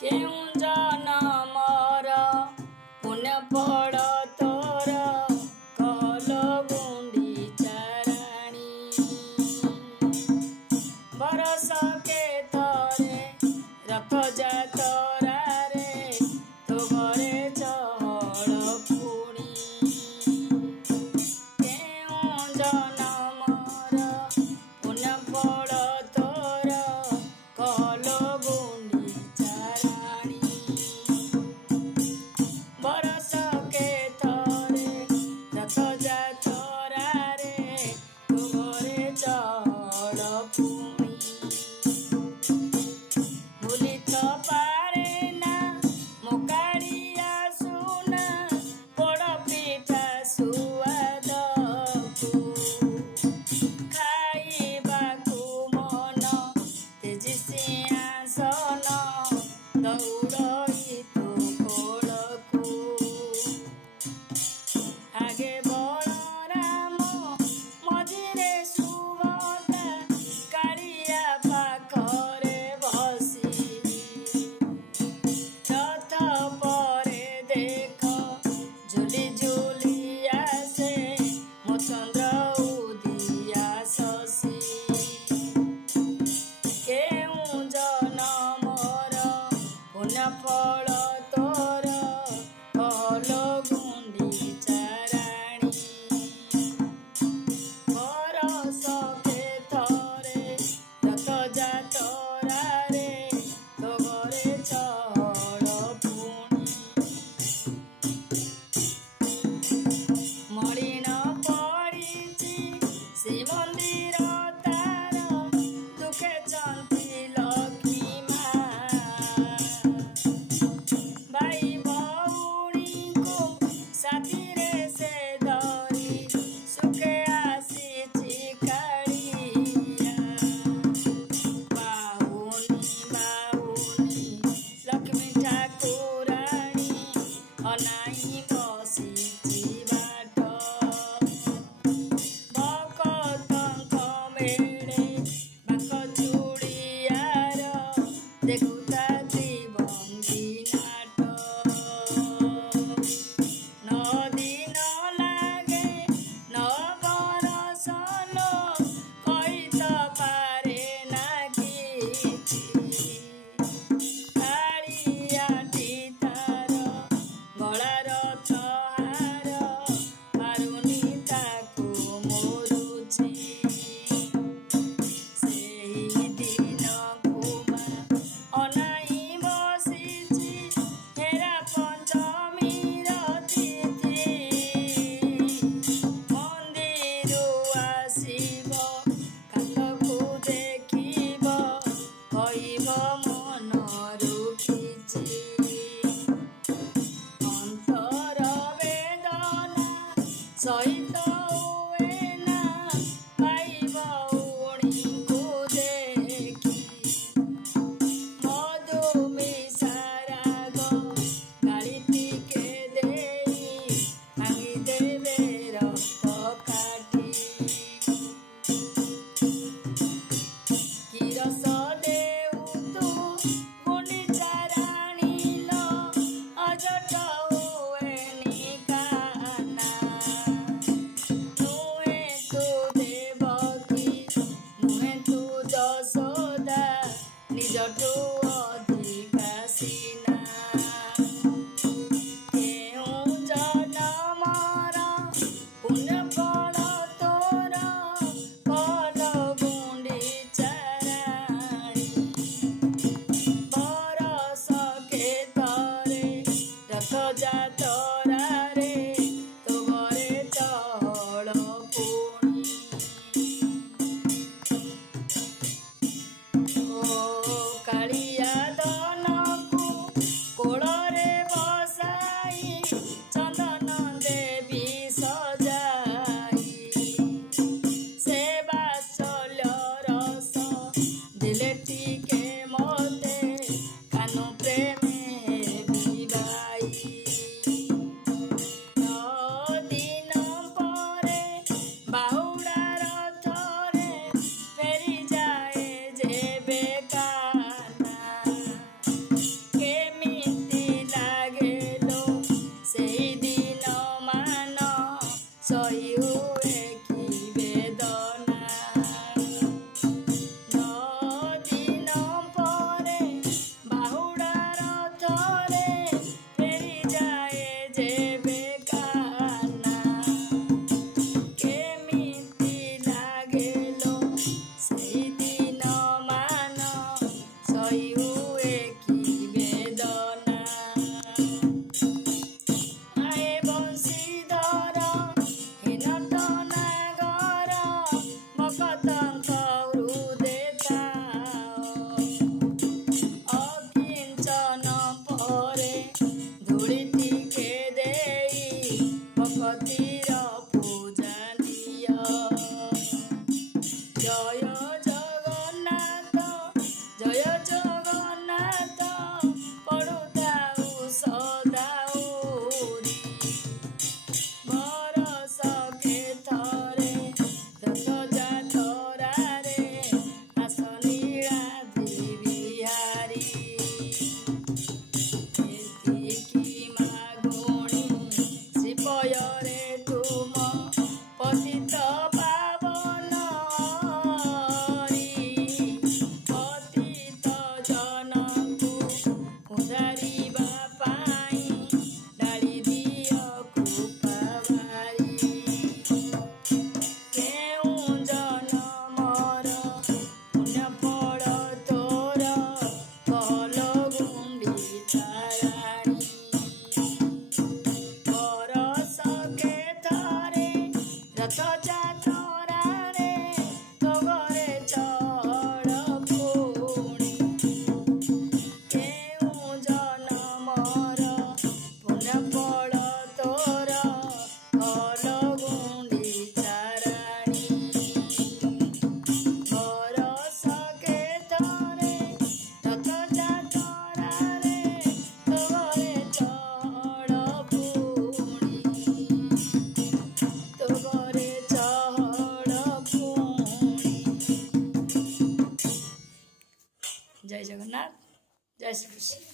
केउं जनमर पुण्य फल तोर कहल गुंडीचा राणी। बरस के थरे रथ जा तोरा रे तो घरे चहल पुणी। केउं जनमर पुण्य फल तोर कहल गुंडीचा राणी। बरस के थरे रथ जा तोरा रे तो घरे चहल पुणी। भूली तो पारे ना मो कालिया सुना पोड़ पिठा सुआदकु। खाइबाकु मन तेजी सिंहासन दौड़ई तू कोलकु। आगे बलराम मझिरे सुभद्रा कालिया पाखरे बसी। रथ परे देख झुली झुली आसे मो चंद्र उदिया शशि। केउं जनमर पुण्य फल तोर कहल गुंडीचा राणी। बरस के थरे रथ जा तोरा रे तो घरे चहल पुणी। मलिन पड़िछि श्रीमंदिर तार दुखे चंती लक्ष्मी माँ। भाई भौणी को साथीरे से धरी सुखे आसीछि कालिया। बाहुनी बाहुनी लक्ष्मी ठाकुराणी अनाई बसिछि बाट। भकतंक मेळे बाक चूड़ियार देखुता त्रिभंगी नाट। नदिन लागे न बरस लो कहि त पारे ना किछि। कालियाटी तार गଳାର ଚହାର ପାରୁନି ତାକୁ ମୋରୁଛି। ସେହି ଦିନକୁ ମା ଅନାଇ ବସିଛି ହେରା ପଞ୍ଚମୀର ତିଥି। ମନ୍ଦିରୁ ଆସିବ କାତକୁ ଦେଖିବ କହିବ ମନରୁ କିଛି। अंतर वेदना सहित हुएना भाई भौणी को देखी। मधुमिशा राग गाली टिके देई भांगी देवे रक्त काटी। कि रस देउ तू गुंडीचा राणी लो अजट हुएनि काना। नुहे तू देवकी नुहे तू जशोदा निजठू अधिका सीना। केउं जनमर पुण्य फल तोर कहल गुंडीचा राणी। बरस के थरे रथ जा तोरा रे तो घरे चहल पुणी। ओ कालिया दनकु कोଳରେ बसाई चंदन देवी सजाई। से बात्सल्य रस दिले टिके मोते कानु प्रेमे विवाई। दिन परे बाहुड़ा रथरे फेरी जाए जे बेकाना। के चाराणी बरस के थारे रथ जातरा रे तो घरे चढ़ पुणी केउं जनमर पुण्य फल तोर हल गुंडीचा राणी बरस के थारे रथ जातरा रे तो घरे चढ़ पुणी तो घरे चढ़ पुणी। जय जगन्नाथ, जय श्री कृष्ण।